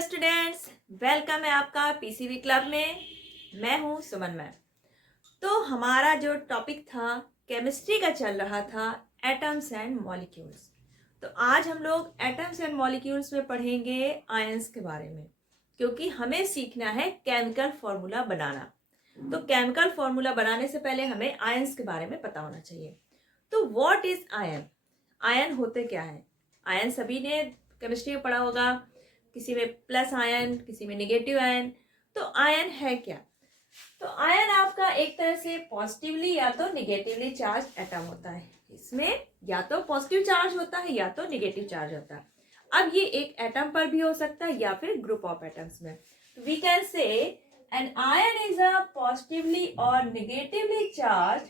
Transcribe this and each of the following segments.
Students, welcome है आपका PCB club में। मैं हूं सुमन मैम। तो हमारा जो टॉपिक था केमिस्ट्री का चल रहा था एटम्स एंड मॉलिक्यूल्स। तो आज हम लोग एटम्स एंड मॉलिक्यूल्स में पढ़ेंगे आयंस के बारे में, क्योंकि हमें सीखना है केमिकल फॉर्मूला बनाना। तो केमिकल फॉर्मूला बनाने से पहले हमें आयंस के बारे में पता होना चाहिए। तो व्हाट इज आयन? आयन होते क्या है? आयन सभी ने केमिस्ट्री में पढ़ा होगा, किसी में प्लस आयन, किसी में नेगेटिव आयन। तो आयन है क्या? तो आयन आपका एक तरह से पॉजिटिवली या तो निगेटिवली चार्ज एटम होता है। इसमें या तो पॉजिटिव चार्ज होता है या तो निगेटिव चार्ज होता है। अब ये एक एटम पर भी हो सकता है या फिर ग्रुप ऑफ एटम्स में। We can say an ion is a positively और निगेटिवली चार्ज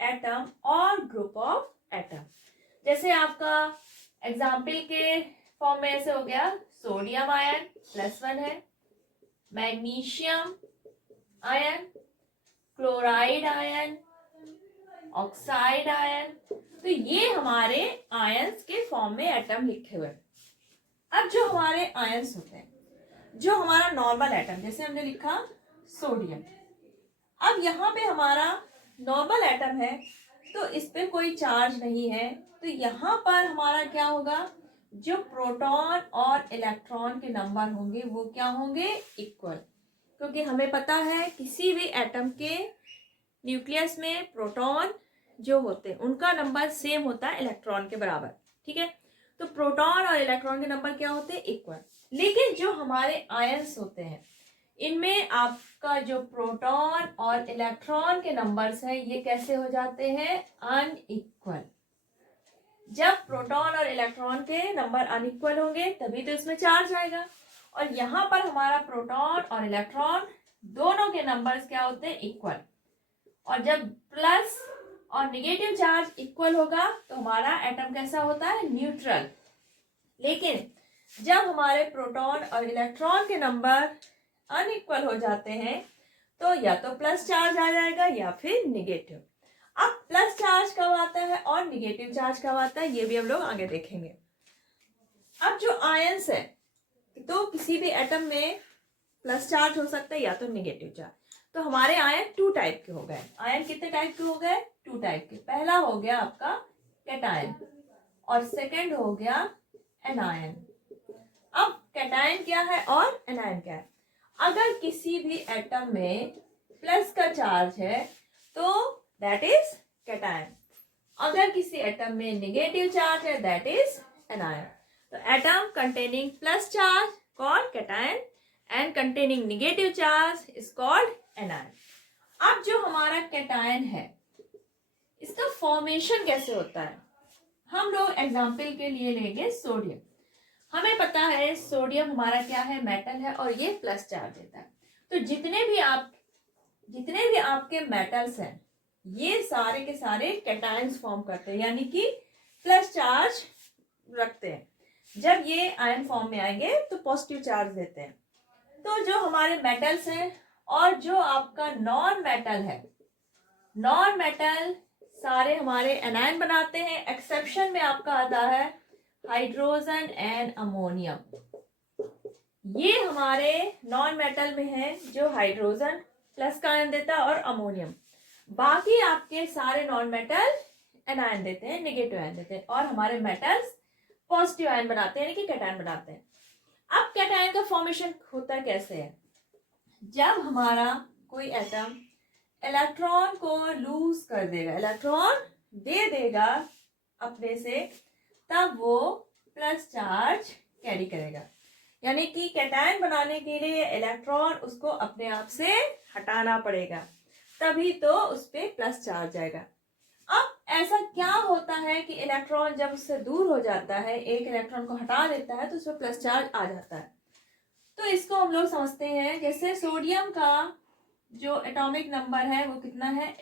एटम और ग्रुप ऑफ एटम। जैसे आपका एग्जाम्पल के फॉर्म में ऐसे हो गया, सोडियम आयन +1 है, magnesium ion, chloride ion, oxide ion. तो ये हमारे आयंस के फॉर्म में एटम लिखे हुए। अब जो हमारे आयंस होते हैं, जो हमारा नॉर्मल एटम, जैसे हमने लिखा सोडियम, अब यहाँ पे हमारा नॉर्मल एटम है तो इस पे कोई चार्ज नहीं है। तो यहाँ पर हमारा क्या होगा, जो प्रोटॉन और इलेक्ट्रॉन के नंबर होंगे वो क्या होंगे, इक्वल। क्योंकि हमें पता है किसी भी एटम के न्यूक्लियस में प्रोटॉन जो होते हैं उनका नंबर सेम होता है इलेक्ट्रॉन के बराबर। ठीक है, तो प्रोटॉन और इलेक्ट्रॉन के नंबर क्या होते हैं, इक्वल। लेकिन जो हमारे आयंस होते हैं इनमें आपका जो प्रोटॉन और इलेक्ट्रॉन के नंबर्स हैं ये कैसे हो जाते हैं, अनइक्वल। जब प्रोटॉन और इलेक्ट्रॉन के नंबर अनइक्वल होंगे तभी तो इसमें चार्ज आएगा। और यहाँ पर हमारा प्रोटॉन और इलेक्ट्रॉन दोनों के नंबर्स क्या होते हैं, इक्वल। और जब प्लस और निगेटिव चार्ज इक्वल होगा तो हमारा एटम कैसा होता है, न्यूट्रल। लेकिन जब हमारे प्रोटॉन और इलेक्ट्रॉन के नंबर अनइक्वल हो जाते हैं तो या तो प्लस चार्ज आ जाएगा या फिर निगेटिव। अब प्लस चार्ज कब आता है और निगेटिव चार्ज कब आता है ये भी हम लोग आगे देखेंगे। अब जो आयंस है, तो किसी भी एटम में प्लस चार्ज हो सकता है या तो निगेटिव चार्ज। तो हमारे आयन 2 टाइप के हो गए। आयन कितने टाइप के हो गए, 2 टाइप के। पहला हो गया आपका कैटायन और सेकंड हो गया एनायन। अब कैटायन क्या है और एनायन क्या है? अगर किसी भी एटम में प्लस का चार्ज है तो दैट इज कैटायन। अगर किसी एटम में नेगेटिव चार्ज है दैट इज एनायन। तो atom containing plus charge called cation and containing negative charge is called anion. अब जो हमारा कैटायन है इसका फॉर्मेशन कैसे होता है, हम लोग एग्जाम्पल के लिए लेंगे सोडियम। हमें पता है सोडियम हमारा क्या है, मेटल है और ये प्लस चार्ज देता है। तो जितने भी आपके मेटल्स हैं ये सारे के सारे कैटायंस फॉर्म करते हैं, यानी कि प्लस चार्ज रखते हैं। जब ये आयन फॉर्म में आएंगे तो पॉजिटिव चार्ज देते हैं। तो जो हमारे मेटल्स हैं और जो आपका नॉन मेटल है, नॉन मेटल सारे हमारे एनायन बनाते हैं। एक्सेप्शन में आपका आता है हाइड्रोजन एंड अमोनियम। ये हमारे नॉन मेटल में है जो हाइड्रोजन प्लस का आयन देता है और अमोनियम। बाकी आपके सारे नॉन मेटल एनायन देते हैं, नेगेटिव आयन देते हैं, और हमारे मेटल्स पॉजिटिव आयन बनाते हैं, यानी कि कैटायन बनाते हैं। अब कैटायन का फॉर्मेशन होता कैसे है, जब हमारा कोई एटम इलेक्ट्रॉन को लूज कर देगा, इलेक्ट्रॉन दे देगा अपने से, तब वो प्लस चार्ज कैरी करेगा। यानी कि कैटायन बनाने के लिए इलेक्ट्रॉन उसको अपने आप से हटाना पड़ेगा, तभी तो उस पे प्लस चार्ज आएगा। अब ऐसा क्या होता है कि इलेक्ट्रॉन जब उससे दूर हो जाता है, एक इलेक्ट्रॉन को हटा देता है तो उसमें प्लस चार्ज आ जाता है। तो इसको हम लोग समझते हैं, जैसे सोडियम का जो एटॉमिक नंबर है वो कितना है,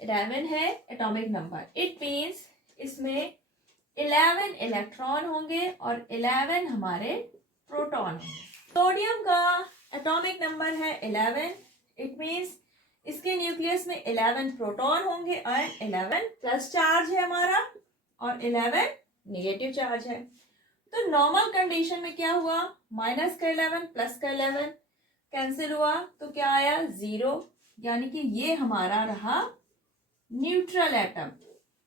11 है एटॉमिक नंबर। इट मीन्स इसमें 11 इलेक्ट्रॉन होंगे और 11 हमारे प्रोटॉन होंगे। सोडियम का एटॉमिक नंबर है 11। इट मीन्स इसके न्यूक्लियस में 11 प्रोटॉन होंगे एंड 11 प्लस चार्ज है हमारा और 11 नेगेटिव चार्ज है। तो नॉर्मल कंडीशन में क्या हुआ, माइनस का 11 प्लस का 11 कैंसिल हुआ तो क्या आया 0, यानी कि ये हमारा रहा न्यूट्रल एटम,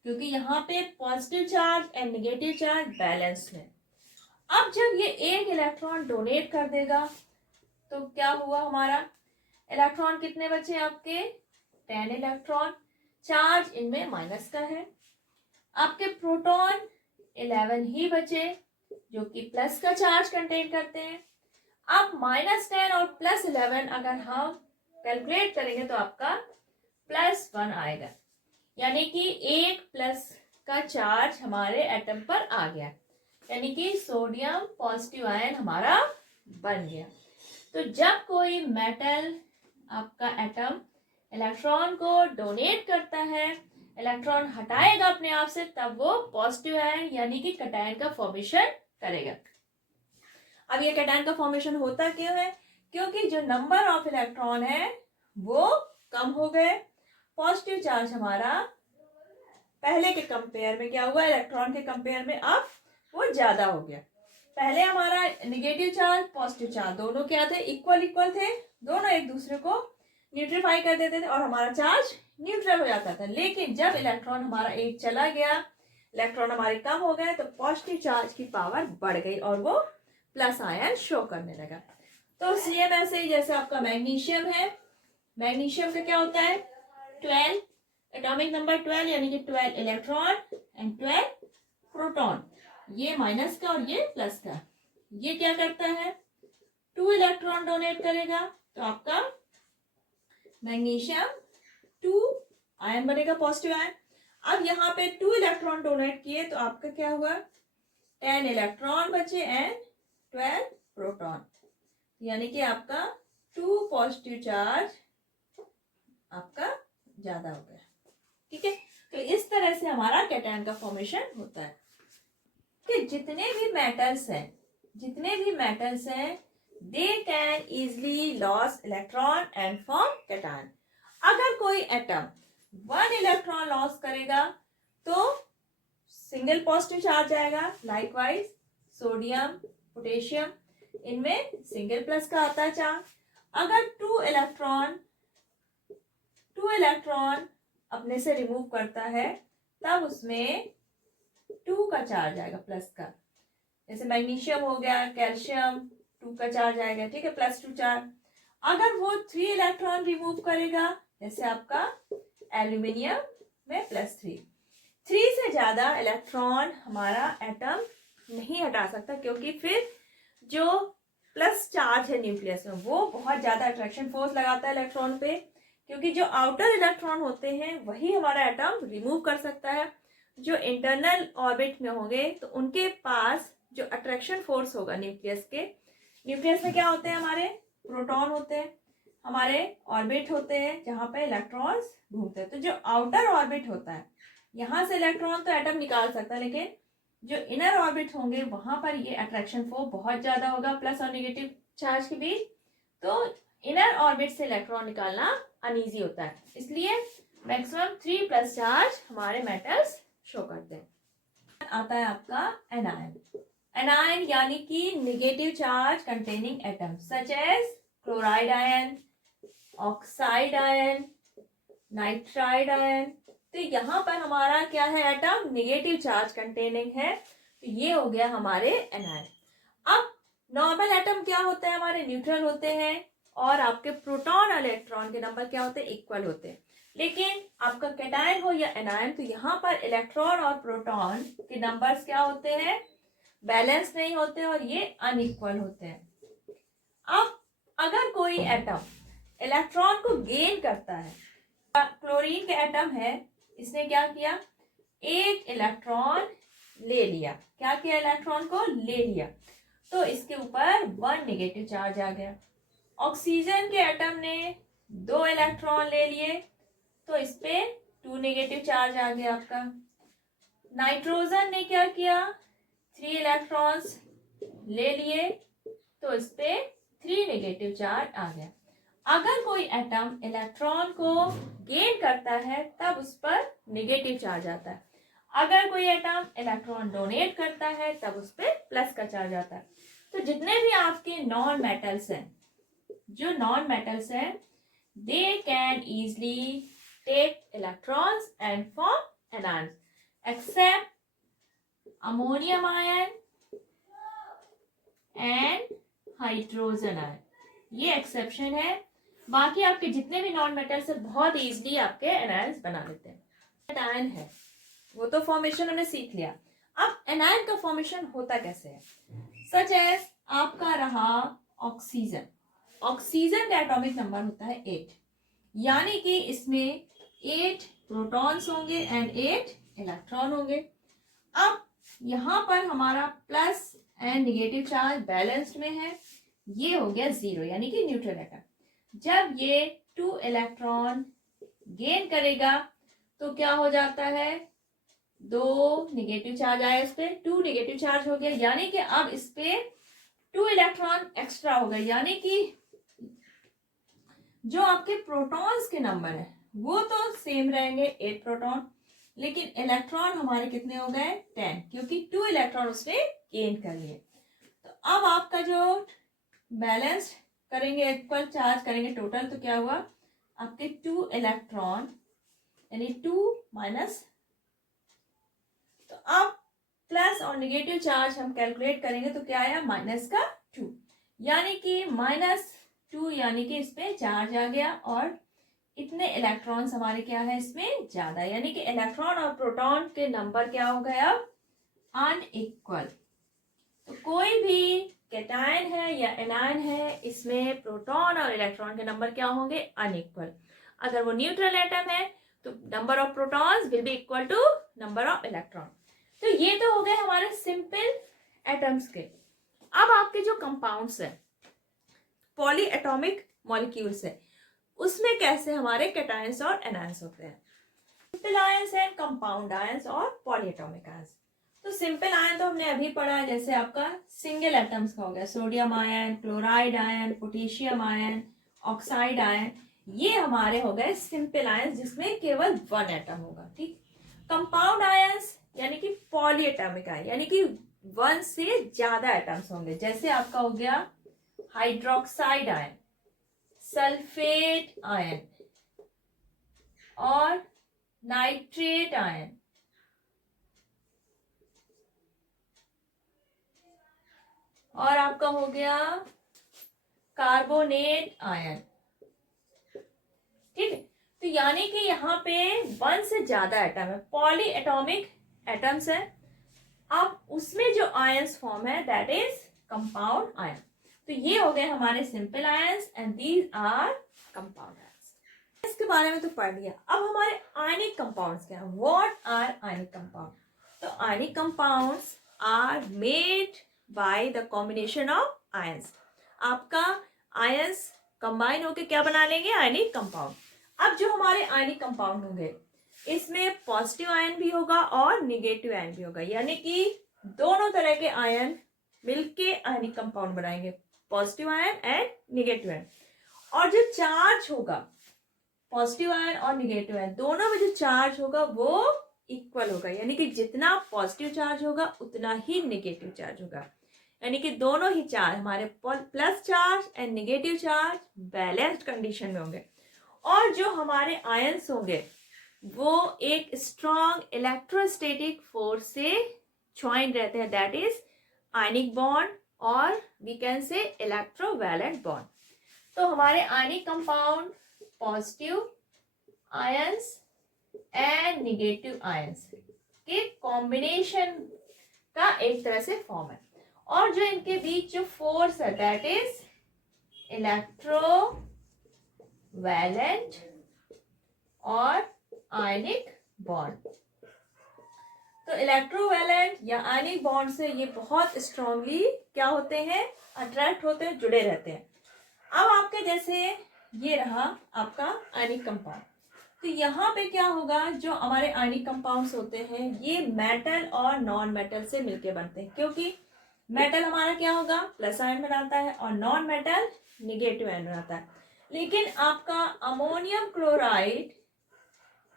क्योंकि यहाँ पे positive charge and negative charge balanced है। अब जब ये एक इलेक्ट्रॉन डोनेट कर देगा तो क्या हुआ, हमारा इलेक्ट्रॉन कितने बचे आपके 10 इलेक्ट्रॉन, चार्ज इनमें माइनस का है। आपके प्रोटॉन 11 ही बचे जो कि प्लस का चार्ज कंटेन करते हैं। अब -10 और +11 अगर हम कैलकुलेट करेंगे तो आपका +1 आएगा, यानी कि एक प्लस का चार्ज हमारे एटम पर आ गया, यानी कि सोडियम पॉजिटिव आयन हमारा बन गया। तो जब कोई मेटल आपका एटम इलेक्ट्रॉन को डोनेट करता है, इलेक्ट्रॉन हटाएगा अपने आप से, तब वो पॉजिटिव आयन यानी कि कैटायन का फॉर्मेशन करेगा। अब ये कैटायन का फॉर्मेशन होता क्यों है, क्योंकि जो नंबर ऑफ इलेक्ट्रॉन है वो कम हो गए। पॉजिटिव चार्ज हमारा पहले के कंपेयर में क्या हुआ, इलेक्ट्रॉन के कंपेयर में अब वो ज्यादा हो गया। पहले हमारा नेगेटिव चार्ज पॉजिटिव चार्ज दोनों क्या थे, इक्वल थे, दोनों एक दूसरे को न्यूट्रीफाई कर देते थे और हमारा चार्ज न्यूट्रल हो जाता था। लेकिन जब इलेक्ट्रॉन हमारा एक चला गया, इलेक्ट्रॉन हमारे कम हो गए, तो पॉजिटिव चार्ज की पावर बढ़ गई और वो प्लस आयन शो करने लगा। तो सेम ऐसे ही जैसे आपका मैग्नीशियम है, मैग्नीशियम का क्या होता है 12, एटॉमिक नंबर 12, यानी कि 12 इलेक्ट्रॉन एंड 12 प्रोटॉन, ये माइनस का और ये प्लस का। ये क्या करता है 2 इलेक्ट्रॉन डोनेट करेगा तो आपका मैग्नीशियम 2 आयन बनेगा, पॉजिटिव आयन। अब यहाँ पे 2 इलेक्ट्रॉन डोनेट किए तो आपका क्या हुआ 10 इलेक्ट्रॉन बचे एंड 12 प्रोटॉन, यानी कि आपका 2 पॉजिटिव चार्ज आपका ज्यादा हो गया। ठीक है, तो इस तरह से हमारा कैटायन का फॉर्मेशन होता है कि जितने भी मेटल्स हैं they can easily loss electron and form cation. अगर कोई एटम 1 इलेक्ट्रॉन लॉस करेगा तो सिंगल पॉजिटिव चार्ज आएगा, लाइकवाइज सोडियम पोटेशियम इनमें सिंगल प्लस का आता है चार्ज। अगर 2 इलेक्ट्रॉन अपने से रिमूव करता है तब उसमें 2 का चार्ज आएगा प्लस का, जैसे मैग्नीशियम हो गया, कैल्शियम 2 का चार्ज आएगा, ठीक है, +2 चार्ज। अगर वो 3 इलेक्ट्रॉन रिमूव करेगा, जैसे आपका एल्यूमिनियम में +3, 3 से ज्यादा इलेक्ट्रॉन हमारा एटम नहीं हटा सकता, क्योंकि फिर जो प्लस चार्ज है न्यूक्लियस में वो बहुत ज्यादा अट्रैक्शन फोर्स लगाता है इलेक्ट्रॉन पे, क्योंकि जो आउटर इलेक्ट्रॉन होते हैं वही हमारा एटम रिमूव कर सकता है। जो इंटरनल ऑर्बिट में होंगे तो उनके पास जो अट्रैक्शन फोर्स होगा न्यूक्लियस में क्या होते हैं हमारे प्रोटॉन होते हैं, हमारे ऑर्बिट होते हैं जहां पे इलेक्ट्रॉन्स घूमते हैं। तो जो आउटर ऑर्बिट होता है यहाँ से इलेक्ट्रॉन तो एटम निकाल सकता है, लेकिन जो इनर ऑर्बिट होंगे वहां पर ये अट्रैक्शन फोर्स बहुत ज्यादा होगा प्लस और नेगेटिव चार्ज के बीच, तो इनर ऑर्बिट से इलेक्ट्रॉन निकालना अनईजी होता है, इसलिए मैक्सिमम 3+ चार्ज हमारे मेटल्स शो करते हैं। आता है आपका एनायन यानी कि negative charge containing atom such as chloride ion, oxide ion, nitride ion. तो यहाँ पर हमारा क्या है एटम नेगेटिव चार्ज कंटेनिंग है, तो ये हो गया हमारे एनायन। अब नॉर्मल एटम क्या होते हैं हमारे न्यूट्रल होते हैं और आपके प्रोटॉन और इलेक्ट्रॉन के नंबर क्या होते हैं इक्वल होते हैं। लेकिन आपका कैटायन हो या एनायन, तो यहाँ पर इलेक्ट्रॉन और प्रोटॉन के नंबर्स क्या होते हैं बैलेंस नहीं होते और ये अनइक्वल होते हैं। अब अगर कोई एटम इलेक्ट्रॉन को गेन करता है, क्लोरीन के एटम है, इसने क्या किया एक इलेक्ट्रॉन ले लिया, क्या किया इलेक्ट्रॉन को ले लिया, तो इसके ऊपर 1 नेगेटिव चार्ज आ गया। ऑक्सीजन के एटम ने 2 इलेक्ट्रॉन ले लिए तो इस पे 2 नेगेटिव चार्ज आ गया आपका। नाइट्रोजन ने क्या किया 3 इलेक्ट्रॉन्स ले लिए तो इस पे 3 नेगेटिव चार्ज आ गया। अगर कोई एटम इलेक्ट्रॉन को गेन करता है तब उस पर नेगेटिव चार्ज आता है, अगर कोई एटम इलेक्ट्रॉन डोनेट करता है तब उस पर प्लस का चार्ज आता है। तो जितने भी आपके नॉन मेटल्स हैं, जो नॉन मेटल्स हैं, they can easily take electrons and form anions except ammonium ion and hydrogen ion, ये एक्सेप्शन है। बाकी आपके जितने भी नॉन मेटल्स है बहुत इजीली आपके एनायंस बना लेते हैं। एनायन है वो तो फॉर्मेशन हमने सीख लिया। अब एनायन का फॉर्मेशन होता कैसे है? सच एज आपका रहा ऑक्सीजन, ऑक्सीजन का एटॉमिक नंबर होता है 8, यानी कि इसमें 8 प्रोटॉन्स होंगे एंड 8 इलेक्ट्रॉन होंगे। अब यहाँ पर हमारा plus and negative charge balanced में है, ये हो गया 0 यानी कि न्यूट्रल एटम। जब ये 2 इलेक्ट्रॉन गेन करेगा तो क्या हो जाता है, 2 निगेटिव चार्ज आया इस पे, 2 निगेटिव चार्ज हो गया, यानी कि अब इस पे 2 इलेक्ट्रॉन एक्स्ट्रा हो गए, यानी कि जो आपके प्रोटॉन्स के नंबर है वो तो सेम रहेंगे 8 प्रोटॉन, लेकिन इलेक्ट्रॉन हमारे कितने हो गए 10, क्योंकि 2 इलेक्ट्रॉन उसने गेन कर लिए। तो अब आपका जो बैलेंस करेंगे, इक्वल चार्ज करेंगे टोटल, तो क्या हुआ आपके 2 इलेक्ट्रॉन यानी 2 माइनस, तो अब प्लस और निगेटिव चार्ज हम कैलकुलेट करेंगे तो क्या आया माइनस का 2, यानी कि -2 यानी कि इसमें चार्ज आ गया और इतने इलेक्ट्रॉन्स हमारे क्या है इसमें ज्यादा, यानी कि इलेक्ट्रॉन और प्रोटॉन के नंबर क्या हो गए अब अनइक्वल। तो कोई भी कैटायन है या एनायन है, इसमें प्रोटॉन और इलेक्ट्रॉन के नंबर क्या होंगे अनइक्वल। अगर वो न्यूट्रल एटम है तो number of protons will be equal to number of electron. तो ये तो हो गए हमारे सिंपल एटम्स के। अब आपके जो कंपाउंड्स है, पॉली एटॉमिक मॉलिक्यूल्स है, उसमें कैसे हमारे कैटायंस और एनायंस होते हैं। Simple ions and compound ions और पॉलीएटॉमिक आयंस। तो सिंपल आयन तो हमने अभी पढ़ा है, जैसे आपका सिंगल एटम्स का हो गया sodium ion, chloride ion, potassium ion, oxide ion, ये हमारे हो गए सिंपल आयंस जिसमें केवल 1 एटम होगा। ठीक। कंपाउंड आयंस यानी कि पॉलीएटॉमिक आयन, यानी कि 1 से ज्यादा एटम्स होंगे, जैसे आपका हो गया हाइड्रोक्साइड आयन, सल्फेट आयन और नाइट्रेट आयन, और आपका हो गया कार्बोनेट आयन। ठीक है, तो यानी कि यहाँ पे 1 से ज्यादा एटम है, पॉली एटॉमिक एटम्स है। अब उसमें जो आयंस फॉर्म है दैट इज कंपाउंड आयन। तो ये हो गए हमारे simple ions and these are compound ions. इसके बारे में तो पढ़ लिया। अब हमारे आयनिक कंपाउंड्स क्या है, व्हाट आर आयनिक कंपाउंड। तो ionic compounds are made by the combination of ions. आपका आयंस कंबाइन होकर क्या बना लेंगे आयनिक कंपाउंड। अब जो हमारे आयनिक कंपाउंड होंगे इसमें पॉजिटिव आयन भी होगा और निगेटिव आयन भी होगा, यानी कि दोनों तरह के आयन मिलके आयनिक कंपाउंड बनाएंगे, positive ion and negative ion. और जो चार्ज होगा पॉजिटिव आयन और निगेटिव आयन दोनों में जो चार्ज होगा वो इक्वल होगा, यानी कि जितना पॉजिटिव चार्ज होगा उतना ही निगेटिव चार्ज होगा, यानी कि दोनों ही चार्ज हमारे plus charge and negative charge balanced condition में होंगे। और जो हमारे आयंस होंगे वो एक स्ट्रॉन्ग इलेक्ट्रोस्टैटिक फोर्स से ज्वाइन रहते हैं, दैट इज आयनिक बॉन्ड और we can say electrovalent bond. तो हमारे ionic compound positive ions and negative ions के कॉम्बिनेशन का एक तरह से फॉर्म है, और जो इनके बीच जो फोर्स है दैट इज इलेक्ट्रोवैलेंट और आयनिक बॉन्ड। तो इलेक्ट्रोवैलेंट या आयनिक बॉन्ड से ये बहुत स्ट्रांगली क्या होते हैं अट्रैक्ट होते हैं, जुड़े रहते हैं। अब आपके जैसे ये रहा आपका आयनिक कंपाउंड, तो यहाँ पे क्या होगा, जो हमारे आयनिक कंपाउंड्स होते हैं ये मेटल और नॉन मेटल से मिलके बनते हैं, क्योंकि मेटल हमारा क्या होगा प्लस आयन बनाता है और नॉन मेटल निगेटिव आयन बनाता है। लेकिन आपका अमोनियम क्लोराइड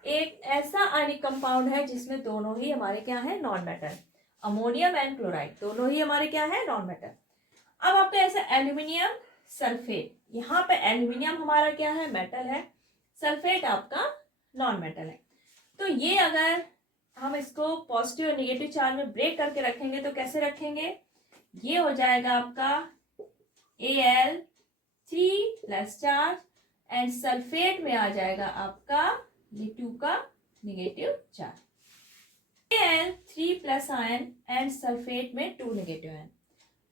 एक ऐसा आयनिक कंपाउंड है जिसमें दोनों ही हमारे क्या है, non metal. Ammonium and chloride दोनों ही हमारे क्या है, नॉन मेटल। अब आपका ऐसा एल्यूमिनियम सल्फेट, यहाँ पे एल्यूमिनियम हमारा क्या है, मेटल है, सल्फेट आपका नॉन मेटल है। तो ये अगर हम इसको पॉजिटिव और निगेटिव चार्ज में ब्रेक करके रखेंगे तो कैसे रखेंगे, ये हो जाएगा आपका Al3+ चार्ज एंड सल्फेट में आ जाएगा आपका ये 2 का negative charge. Al3+ ion and sulphate में 2 निगेटिव आयन।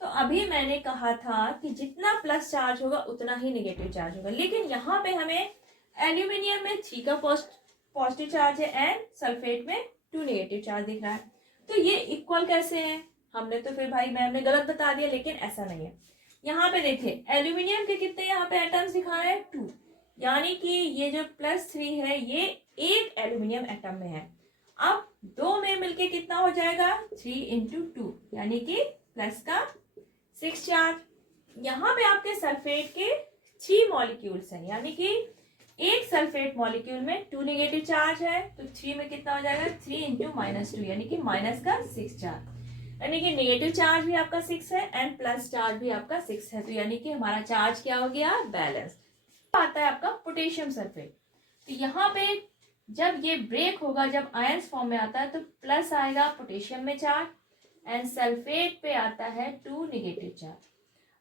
तो अभी मैंने कहा था कि जितना प्लस चार्ज होगा उतना ही निगेटिव चार्ज होगा, लेकिन यहाँ पे हमें एल्यूमिनियम में 3 का पॉजिटिव चार्ज है एंड सल्फेट में 2 निगेटिव चार्ज दिख रहा है। तो ये इक्वल कैसे है, हमने तो फिर भाई मैम ने गलत बता दिया, लेकिन ऐसा नहीं है। यहाँ पे देखिए एल्यूमिनियम के कितने यहाँ पे एटम्स दिखा रहे हैं, 2, यानी कि ये जो +3 है ये एक एल्यूमिनियम एटम में है। अब 2 में मिलके कितना हो जाएगा, 3 × 2, यानी कि प्लस का 6 चार्ज। यहाँ पे आपके सल्फेट के 3 मॉलिक्यूल्स हैं, यानी कि एक सल्फेट मॉलिक्यूल में 2 निगेटिव चार्ज है, तो 3 में कितना हो जाएगा, 3 × -2, यानी कि माइनस का 6 चार्ज। यानी कि निगेटिव चार्ज भी आपका 6 है एंड प्लस चार्ज भी आपका 6 है, तो यानी कि हमारा चार्ज क्या हो गया, बैलेंस। आता है आपका पोटेशियम सल्फेट। तो यहाँ पे जब ये ब्रेक होगा, जब आयंस फॉर्म में आता है, तो प्लस आएगा पोटेशियम में चार्ज एंड सल्फेट पे आता है 2 निगेटिव चार्ज।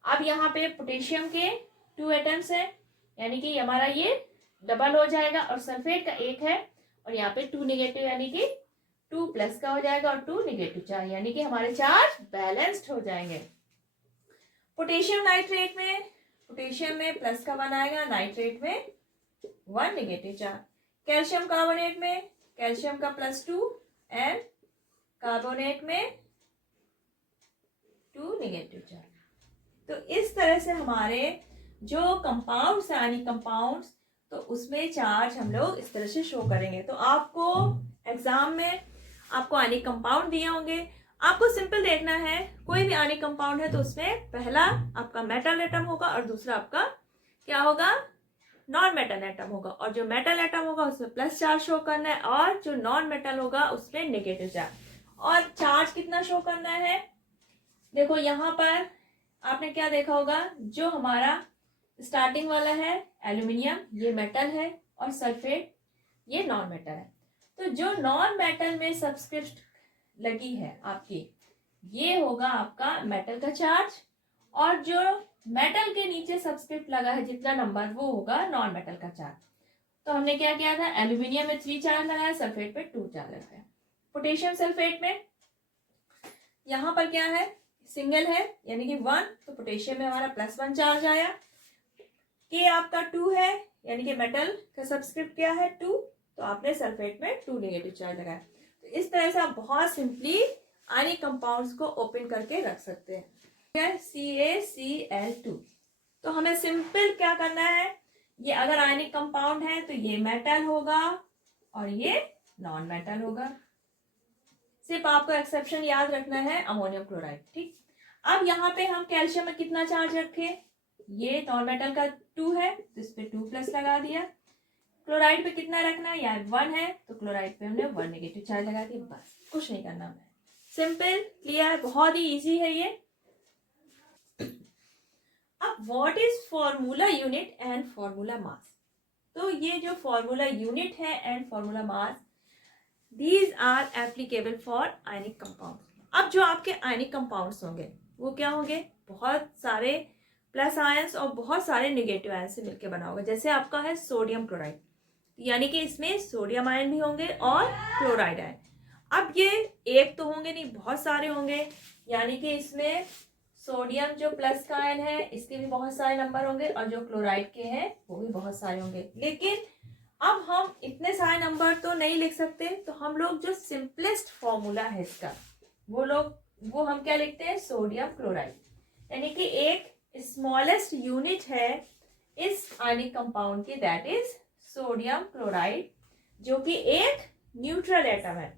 अब यहाँ पे पोटेशियम के 2 एटम्स है, यानी कि हमारा ये डबल हो जाएगा, और सल्फेट का 1 है और यहाँ पे 2 निगेटिव, यानी कि 2 प्लस का हो जाएगा और 2 निगेटिव चार्ज, यानी कि हमारे चार्ज बैलेंस्ड हो जाएंगे। पोटेशियम नाइट्रेट में, पोटेशियम में प्लस का 1 आएगा, नाइट्रेट में 1 निगेटिव चार्ज। कैल्शियम कार्बोनेट में कैल्शियम का +2 एंड कार्बोनेट में 2 निगेटिव चार्ज। तो इस तरह से हमारे जो कंपाउंड्स है, यानी कंपाउंड्स, तो उसमें चार्ज हम लोग इस तरह से शो करेंगे। तो आपको एग्जाम में आपको आयनिक कंपाउंड दिए होंगे, आपको सिंपल देखना है, कोई भी आयनिक कंपाउंड है तो उसमें पहला आपका मेटल एटम होगा और दूसरा आपका क्या होगा, नॉन मेटल एटम होगा, और जो मेटल एटम होगा उसमें प्लस चार्ज शो करना है और जो नॉन मेटल होगा उसमें नेगेटिव चार्ज। और चार्ज कितना शो करना है, देखो यहाँ पर आपने क्या देखा होगा, जो हमारा स्टार्टिंग वाला है एल्यूमिनियम, ये मेटल है, और सल्फेट ये नॉन मेटल है। तो जो नॉन मेटल में सब्सक्रिप्ट लगी है आपकी, ये होगा आपका मेटल का चार्ज, और जो मेटल के नीचे सब्सक्रिप्ट लगा है जितना नंबर, वो होगा नॉन मेटल का चार्ज। तो हमने क्या किया था, एल्यूमिनियम में 3 चार्ज लगाया, सल्फेट पे 2 चार्ज लगाया। पोटेशियम सल्फेट में यहाँ पर क्या है, सिंगल है, यानी कि 1, तो पोटेशियम में हमारा +1 चार्ज आया। के आपका 2 है, यानी कि मेटल का सब्सक्रिप्ट क्या है, 2, तो आपने सल्फेट में 2 निगेटिव चार्ज लगाया। तो इस तरह से आप बहुत सिंपली आयनिक कंपाउंड्स को ओपन करके रख सकते हैं। CaCl2, तो हमें सिंपल क्या करना है, ये अगर आयनिक कंपाउंड है तो ये मेटल होगा और ये नॉन मेटल होगा। सिर्फ आपको एक्सेप्शन याद रखना है, अमोनियम क्लोराइड, ठीक। अब यहाँ पे हम कैल्शियम में कितना चार्ज रखें, ये नॉन मेटल का 2 है तो इस पे 2+ लगा दिया। क्लोराइड पे कितना रखना है, यार 1 है तो क्लोराइड पे हमने 1 निगेटिव चार्ज लगा दिया, बस कुछ नहीं करना है। सिंपल, क्लियर, बहुत ही इजी है ये। अब what is formula unit and formula mass, तो ये जो फॉर्मूला यूनिट है and formula mass, these are applicable for ionic compound. अब जो आपके आयनिक कंपाउंड्स होंगे वो क्या होंगे, बहुत सारे प्लस आयंस और बहुत सारे निगेटिव आयन से मिलकर बना होगा। जैसे आपका है सोडियम क्लोराइड, यानी कि इसमें सोडियम आयन भी होंगे और क्लोराइड आयन। अब ये एक तो होंगे नहीं, बहुत सारे होंगे, यानी कि इसमें सोडियम जो प्लस का आयन है इसके भी बहुत सारे नंबर होंगे और जो क्लोराइड के हैं वो भी बहुत सारे होंगे। लेकिन अब हम इतने सारे नंबर तो नहीं लिख सकते, तो हम लोग जो सिंपलेस्ट फॉर्मूला है इसका, वो हम क्या लिखते हैं, सोडियम क्लोराइड, यानी कि एक स्मॉलेस्ट यूनिट है इस आयनिक कंपाउंड की, दैट इज सोडियम क्लोराइड, जो कि एक न्यूट्रल एटम है।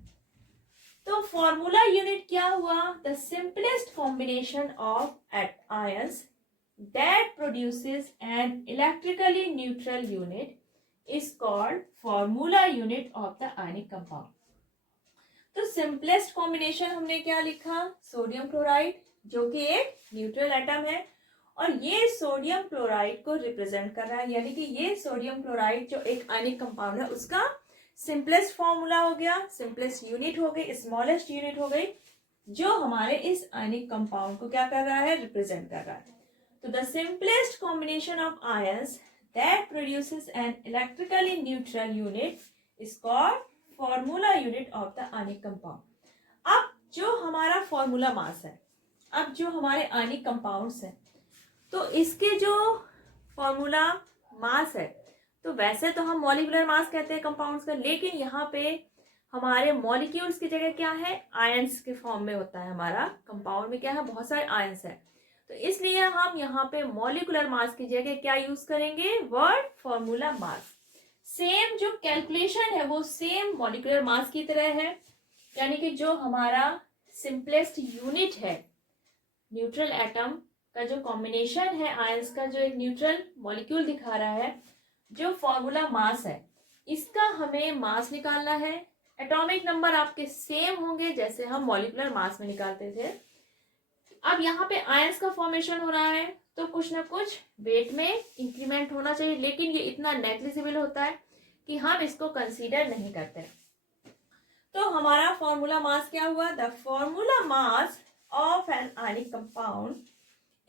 तो फॉर्मूला यूनिट क्या हुआ, the simplest combination of ions that produces an electrically neutral unit is called formula unit of the ionic compound. तो सिंपलेस्ट कॉम्बिनेशन हमने क्या लिखा, सोडियम क्लोराइड, जो कि एक न्यूट्रल एटम है और ये सोडियम क्लोराइड को रिप्रेजेंट कर रहा है, यानी कि ये सोडियम क्लोराइड जो एक आयनिक कंपाउंड है उसका सिंपलेस्ट फॉर्मूला हो गया, सिंपलेस्ट यूनिट हो गई, स्मॉलेस्ट यूनिट हो गई, जो हमारे इस आयनिक कंपाउंड को क्या कर रहा है, रिप्रेजेंट कर रहा है. तो the simplest combination of ions that produces N electrically neutral unit is called formula unit of the ionic compound. अब जो हमारा फॉर्मूला मास है, अब जो हमारे आयनिक कंपाउंड्स हैं, तो इसके जो फॉर्मूला मास है, तो वैसे तो हम मॉलिक्यूलर मास कहते हैं कंपाउंड्स का, लेकिन यहाँ पे हमारे मॉलिक्यूल्स की जगह क्या है, आयंस के फॉर्म में होता है. हमारा कंपाउंड में क्या है, बहुत सारे आयंस है, तो इसलिए हम यहाँ पे मॉलिक्यूलर मास की जगह क्या यूज करेंगे, वर्ड फॉर्मूला मास. सेम जो कैलकुलेशन है वो सेम मॉलिक्यूलर मास की तरह है, यानी कि जो हमारा सिंपलेस्ट यूनिट है न्यूट्रल एटम का, जो कॉम्बिनेशन है आयंस का, जो एक न्यूट्रल मॉलिक्यूल दिखा रहा है, जो फॉर्मूला मास है, इसका हमें मास निकालना है. एटॉमिक नंबर आपके सेम होंगे जैसे हम मॉलिक्यूलर मास में निकालते थे. अब यहाँ पे आयंस का फॉर्मेशन हो रहा है, तो कुछ ना कुछ वेट में इंक्रीमेंट होना चाहिए, लेकिन ये इतना नेग्लिजिबल होता है कि हम इसको कंसीडर नहीं करते. तो हमारा फॉर्मूला मास क्या हुआ, the formula mass of an ionic compound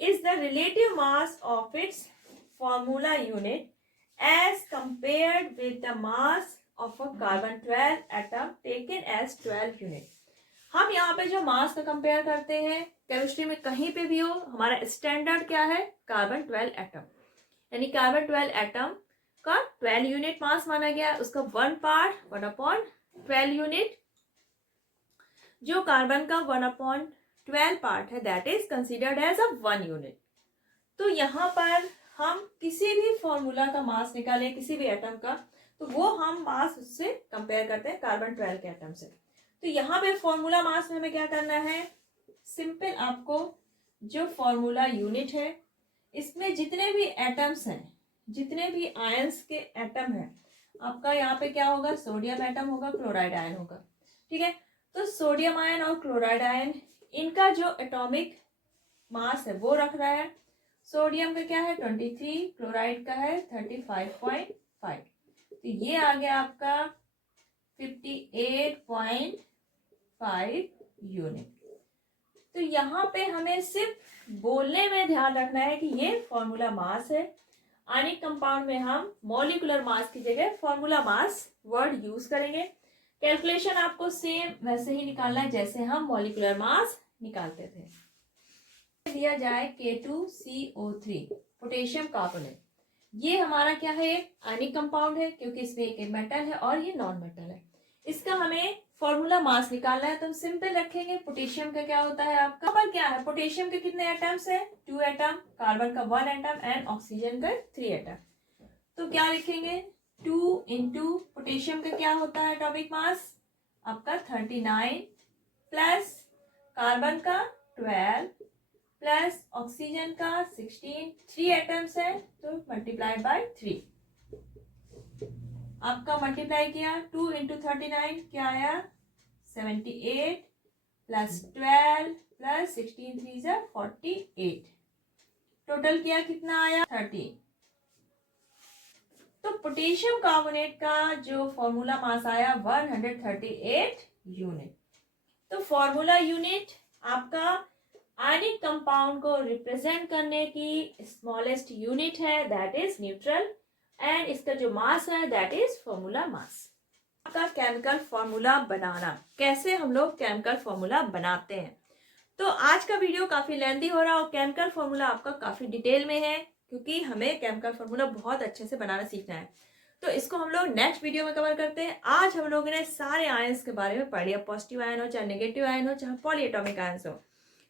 is the relative mass of its formula unit as compared with the mass of a carbon 12 atom taken as 12 unit. हम यहाँ पे जो मास का कंपेयर करते हैं केमिस्ट्री में कहीं पे भी हो, हमारा स्टैंडर्ड क्या है, कार्बन 12 एटम, यानी कार्बन 12 एटम का 12 यूनिट मास माना गया है. उसका 1 पार्ट 1/12 यूनिट, जो कार्बन का 1/12 पार्ट है, that is considered as a 1 unit. तो यहाँ पर हम किसी भी फॉर्मूला का मास निकालें किसी भी एटम का, तो वो हम मास उससे कंपेयर करते हैं कार्बन 12 के एटम से. तो यहाँ पे फॉर्मूला मास में हमें क्या करना है, सिंपल आपको जो फॉर्मूला यूनिट है, इसमें जितने भी एटम्स हैं, जितने भी आयंस के एटम हैं, आपका यहाँ पे क्या होगा, सोडियम एटम होगा, क्लोराइड आयन होगा. ठीक है, तो सोडियम आयन और क्लोराइड आयन, इनका जो एटॉमिक मास है वो रख रहा है. सोडियम का क्या है 23, क्लोराइड का है 35.5. तो ये आ गया आपका 58.5 यूनिट. तो यहाँ पे हमें सिर्फ बोलने में ध्यान रखना है कि ये फॉर्मूला मास है. आयनिक कंपाउंड में हम मॉलिक्यूलर मास की जगह फॉर्मूला मास वर्ड यूज करेंगे. कैलकुलेशन आपको सेम वैसे ही निकालना है जैसे हम मॉलिक्यूलर मास निकालते थे. दिया जाए K2CO3 पोटेशियम कार्बोनेट, ये हमारा क्या है, आयनिक कंपाउंड है, क्योंकि इसमें एक मेटल है और ये नॉन मेटल है. इसका हमें फॉर्मूला मास निकालना है, तो हम सिंपल रखेंगे. पोटेशियम का क्या होता है आपका, पर क्या है, पोटेशियम के कितने एटम्स है, 2 एटम, कार्बन का 1 एटम एंड ऑक्सीजन का 3 एटम. तो क्या लिखेंगे, 2 इंटू पोटेशियम का क्या होता है एटॉमिक मास आपका 39, प्लस कार्बन का 12 प्लस ऑक्सीजन का 16, 3 एटम्स है तो मल्टीप्लाई बाय 3. आपका मल्टीप्लाई किया 2 इंटू 39 क्या आया 78 प्लस 12 प्लस 16 3 से 48. टोटल किया कितना आया 30. तो पोटेशियम कार्बोनेट का जो फॉर्मूला मास आया 138 यूनिट. तो फॉर्मूला यूनिट आपका आयनिक कंपाउंड को रिप्रेजेंट करने की स्मॉलेस्ट यूनिट है, दैट इज न्यूट्रल, एंड इसका जो मास है दैट इज फॉर्मूला मास. आपका केमिकल फॉर्मूला बनाना, कैसे हम लोग केमिकल फॉर्मूला बनाते हैं. तो आज का वीडियो काफी लेंथी हो रहा है और केमिकल फॉर्मूला आपका काफी डिटेल में है, क्योंकि हमें केमिकल फॉर्मूला बहुत अच्छे से बनाना सीखना है. तो इसको हम लोग नेक्स्ट वीडियो में कवर करते हैं. आज हम लोगों ने सारे आयंस के बारे में पढ़ लिया, पॉजिटिव आयन हो चाहे नेगेटिव आयन हो चाहे पॉलीएटॉमिक आयंस हो.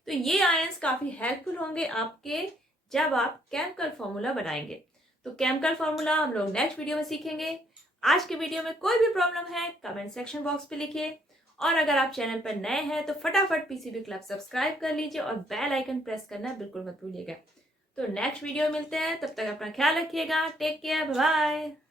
तो ये आयंस काफी हेल्पफुल होंगे आपके जब आप केमिकल फॉर्मूला बनाएंगे. तो केमिकल फॉर्मूला हम लोग नेक्स्ट वीडियो में सीखेंगे. आज के वीडियो में कोई भी प्रॉब्लम है कमेंट सेक्शन बॉक्स पे लिखिए, और अगर आप चैनल पर नए हैं तो फटाफट पीसीबी क्लब सब्सक्राइब कर लीजिए और बेल आइकन प्रेस करना बिल्कुल मत भूलिएगा. तो नेक्स्ट वीडियो मिलते हैं, तब तक अपना ख्याल रखिएगा। Take care, bye.